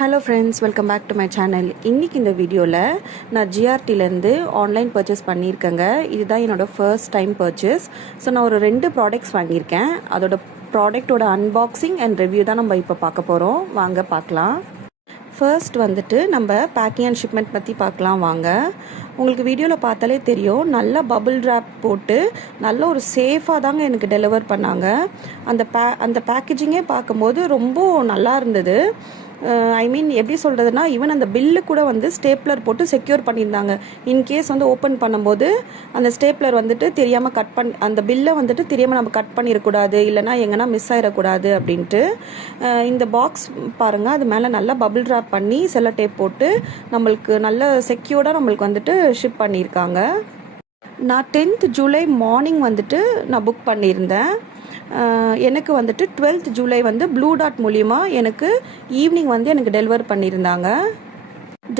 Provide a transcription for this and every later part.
Hello friends, welcome back to my channel. இன்றைக்கி இந்த வீடியோவில் நான் ஜிஆர்டிலேருந்து ஆன்லைன் பர்ச்சேஸ் பண்ணியிருக்கேங்க. இதுதான் என்னோடய ஃபர்ஸ்ட் டைம் பர்ச்சேஸ். ஸோ நான் ஒரு 2 ப்ராடக்ட்ஸ் வாங்கியிருக்கேன். அதோட ப்ராடக்டோட அன்பாக்சிங் அண்ட் ரிவ்யூ தான் நம்ம இப்போ பார்க்க போகிறோம். வாங்க பார்க்கலாம். ஃபர்ஸ்ட் வந்துட்டு நம்ம பேக்கிங் அண்ட் ஷிப்மெண்ட் பற்றி பார்க்கலாம் வாங்க. உங்களுக்கு வீடியோவில் பார்த்தாலே தெரியும், நல்லா பபுள் ட்ராப் போட்டு நல்ல ஒரு சேஃபாக தாங்க எனக்கு டெலிவர் பண்ணாங்க. அந்த பேக்கேஜிங்கே பார்க்கும்போது ரொம்ப நல்லா இருந்தது. எப்படி சொல்கிறதுனா, ஈவன் அந்த பில்லு கூட வந்து ஸ்டேப்லர் போட்டு செக்யூர் பண்ணியிருந்தாங்க. இன்கேஸ் வந்து ஓப்பன் பண்ணும்போது அந்த ஸ்டேப்லர் வந்துட்டு தெரியாமல் அந்த பில்லை வந்துட்டு தெரியாமல் நம்ம கட் பண்ணிடக்கூடாது, இல்லைனா எங்கன்னா மிஸ் ஆகிடக்கூடாது அப்படின்ட்டு. இந்த பாக்ஸ் பாருங்கள், அது மேலே நல்லா பபிள் ட்ராப் பண்ணி செல்லோ டேப் போட்டு நம்மளுக்கு நல்ல செக்யூர்டாக நம்மளுக்கு வந்துட்டு ஷிப் பண்ணியிருக்காங்க. நான் 10th ஜூலை மார்னிங் வந்துட்டு நான் புக் பண்ணியிருந்தேன். எனக்கு வந்துட்டு 12th ஜூலை வந்து ப்ளூ டாட் மூலிமா எனக்கு ஈவினிங் வந்து எனக்கு டெலிவர் பண்ணியிருந்தாங்க.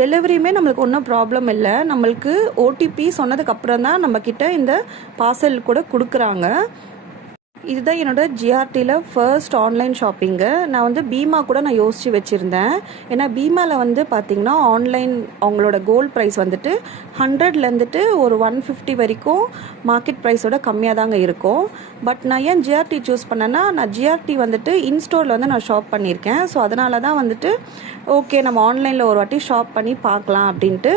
டெலிவரியுமே நம்மளுக்கு ஒன்றும் ப்ராப்ளம் இல்லை. நம்மளுக்கு ஓடிபி சொன்னதுக்கப்புறம் தான் நம்மக்கிட்ட இந்த பார்சல் கூட கொடுக்குறாங்க. இதுதான் என்னோட ஜிஆர்டியில் ஃபர்ஸ்ட் ஆன்லைன் ஷாப்பிங்கு. நான் வந்து பீமா கூட நான் யோசித்து வச்சுருந்தேன். ஏன்னா பீமாவில் வந்து பார்த்திங்கன்னா ஆன்லைன் அவங்களோட கோல்ட் ப்ரைஸ் வந்துட்டு 100லேருந்துட்டு ஒரு 150 வரைக்கும் மார்க்கெட் ப்ரைஸோட கம்மியாக தாங்க இருக்கும். பட் நான் ஏன் ஜிஆர்டி சூஸ் பண்ணேன்னா, நான் ஜிஆர்டி வந்துட்டு இன்ஸ்டோரில் வந்து நான் ஷாப் பண்ணியிருக்கேன். ஸோ அதனால தான் வந்துட்டு ஓகே, நம்ம ஆன்லைனில் ஒரு வாட்டி ஷாப் பண்ணி பார்க்கலாம் அப்படின்ட்டு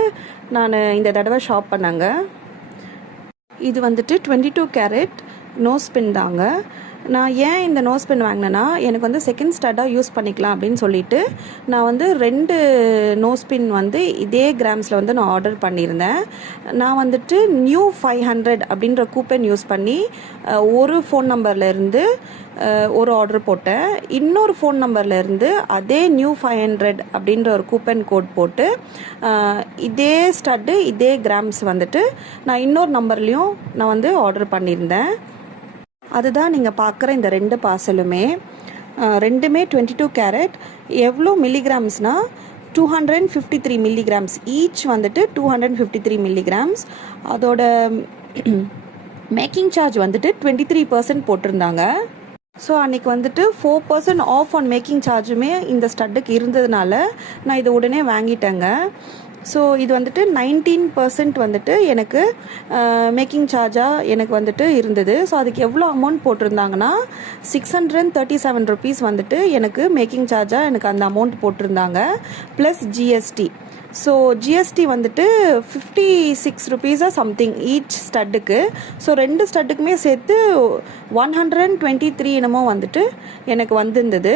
நான் இந்த தடவை ஷாப் பண்ணேங்க. இது வந்துட்டு 22 கேரட் நோஸ்பின் தாங்க. நான் ஏன் இந்த நோஸ்பின் வாங்கினேன்னா, எனக்கு வந்து செகண்ட் ஸ்டட்டாக யூஸ் பண்ணிக்கலாம் அப்படின்னு சொல்லிட்டு நான் வந்து 2 நோஸ்பின் வந்து இதே கிராம்ஸில் வந்து நான் ஆர்டர் பண்ணியிருந்தேன். நான் வந்துட்டு நியூ 500 அப்படின்ற கூப்பன் யூஸ் பண்ணி ஒரு ஃபோன் நம்பர்லேருந்து ஒரு ஆர்டர் போட்டேன். இன்னொரு ஃபோன் நம்பர்லேருந்து அதே நியூ 500 அப்படின்ற ஒரு கூப்பன் கோட் போட்டு இதே ஸ்டட்டு இதே கிராம்ஸ் வந்துட்டு நான் இன்னொரு நம்பர்லேயும் நான் வந்து ஆர்டர் பண்ணியிருந்தேன். அதுதான் நீங்கள் பார்க்குற இந்த 2 பார்சலுமே. ரெண்டுமே 22 கேரட். எவ்வளோ மில்லிகிராம்ஸ்னால் 253 மில்லிகிராம்ஸ் ஈச் வந்துட்டு 253 மில்லிகிராம்ஸ். அதோட மேக்கிங் சார்ஜ் வந்துட்டு 23% போட்டிருந்தாங்க. ஸோ அன்றைக்கி வந்துட்டு 4% ஆஃப் ஆன் மேக்கிங் சார்ஜுமே இந்த ஸ்டட்டுக்கு இருந்ததுனால நான் இதை உடனே வாங்கிட்டேங்க. ஸோ இது வந்துட்டு 19% வந்துட்டு எனக்கு மேக்கிங் சார்ஜாக எனக்கு வந்துட்டு இருந்தது. ஸோ அதுக்கு எவ்வளோ அமௌண்ட் போட்டிருந்தாங்கன்னா 637 ருபீஸ் வந்துட்டு எனக்கு மேக்கிங் சார்ஜாக எனக்கு அந்த அமௌண்ட் போட்டிருந்தாங்க, ப்ளஸ் ஜிஎஸ்டி. ஸோ ஜிஎஸ்டி வந்துட்டு 56 ருபீஸாக சம்திங் ஈச் ஸ்டட்டுக்கு. ஸோ 2 ஸ்டட்டுக்குமே சேர்த்து 123 என்னமோ வந்துட்டு எனக்கு வந்திருந்தது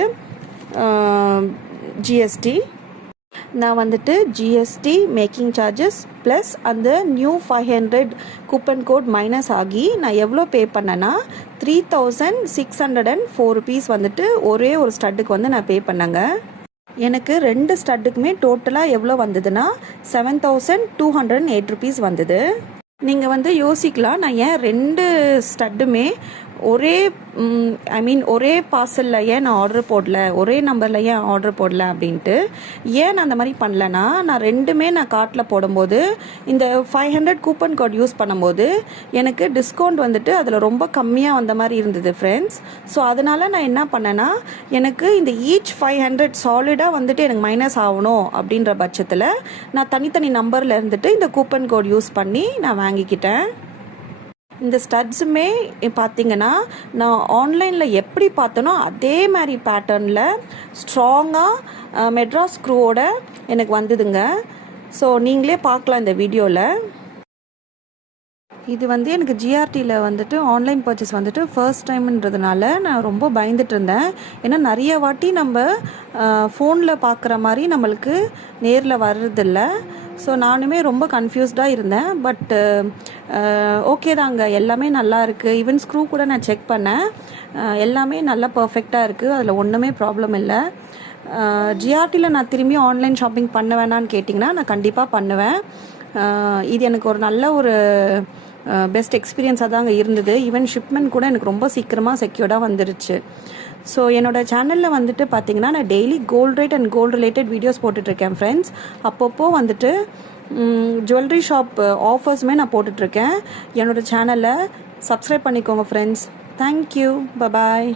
ஜிஎஸ்டி. நான் வந்துட்டு ஜிஎஸ்டி, மேக்கிங் சார்ஜஸ் ப்ளஸ் அந்த நியூ 500 கூப்பன் கோட் மைனஸ் ஆகி நான் எவ்வளோ பே பண்ணேன்னா 3604 ருபீஸ் வந்துட்டு ஒரே ஒரு ஸ்டட்டுக்கு வந்து நான் பே பண்ணேங்க. எனக்கு 2 ஸ்டட்டுக்குமே டோட்டலாக எவ்வளோ வந்ததுன்னா 7208 ருபீஸ் வந்தது. நீங்கள் வந்து யோசிக்கலாம், நான் ஏன் 2 ஸ்டட்டுமே ஒரே பார்சலில் ஏன் நான் ஆர்டர் போடல, ஒரே நம்பரில் ஏன் ஆர்டர் போடல அப்படின்ட்டு. ஏன் நான் அந்த மாதிரி பண்ணலன்னா, நான் 2மே நான் கார்ட்டில் போடும்போது இந்த 500 கூப்பன் கோட் யூஸ் பண்ணும்போது எனக்கு டிஸ்கவுண்ட் வந்துட்டு அதில் ரொம்ப கம்மியாக வந்த மாதிரி இருந்தது ஃப்ரெண்ட்ஸ். ஸோ அதனால் நான் என்ன பண்ணேன்னா, எனக்கு இந்த ஈச் 500 சாலிடாக வந்துட்டு எனக்கு மைனஸ் ஆகணும் அப்படின்ற பட்சத்தில் நான் தனித்தனி நம்பரில் இருந்துட்டு இந்த கூப்பன் கோட் யூஸ் பண்ணி நான் வாங்கிக்கிட்டேன். இந்த ஸ்டட்ஸுமே பார்த்திங்கன்னா நான் ஆன்லைனில் எப்படி பார்த்தனோ அதே மாதிரி பேட்டர்னில் ஸ்ட்ராங்காக மெட்ராஸ் ஸ்க்ரூவோட எனக்கு வந்ததுங்க. ஸோ நீங்களே பார்க்கலாம் இந்த வீடியோவில். இது வந்து எனக்கு ஜிஆர்டியில் வந்துட்டு ஆன்லைன் பர்ச்சேஸ் வந்துட்டு ஃபர்ஸ்ட் டைம்ன்றதுனால நான் ரொம்ப பயந்துட்டு இருந்தேன். ஏன்னா நிறைய வாட்டி நம்ம ஃபோனில் பார்க்குற மாதிரி நம்மளுக்கு நேரில் வர்றதில்ல. ஸோ நானுமே ரொம்ப கன்ஃபியூஸ்டாக இருந்தேன். பட் ஓகே தாங்க, எல்லாமே நல்லா இருக்குது. ஈவன் ஸ்க்ரூ கூட நான் செக் பண்ணேன், எல்லாமே நல்லா பர்ஃபெக்டாக இருக்குது. அதில் ஒன்றுமே ப்ராப்ளம் இல்லை. ஜிஆர்டியில் நான் திரும்பி ஆன்லைன் ஷாப்பிங் பண்ண வேணான்னு கேட்டிங்கன்னா நான் கண்டிப்பாக பண்ணுவேன். இது எனக்கு ஒரு நல்ல ஒரு பெஸ்ட் எக்ஸ்பீரியன்ஸாக தாங்க இருந்தது. ஈவன் ஷிப்மெண்ட் கூட எனக்கு ரொம்ப சீக்கிரமாக செக்யூர்டாக வந்துருச்சு. ஸோ என்னோடய சேனலில் வந்துட்டு பார்த்திங்கன்னா நான் daily gold rate and gold related videos போட்டுட்ருக்கேன் ஃப்ரெண்ட்ஸ். அப்பப்போ வந்துட்டு ஜுவல்லரி ஷாப் ஆஃபர்ஸுமே நான் போட்டுட்ருக்கேன். என்னோடய சேனலை சப்ஸ்கிரைப் பண்ணிக்கோங்க ஃப்ரெண்ட்ஸ். Thank you, bye bye.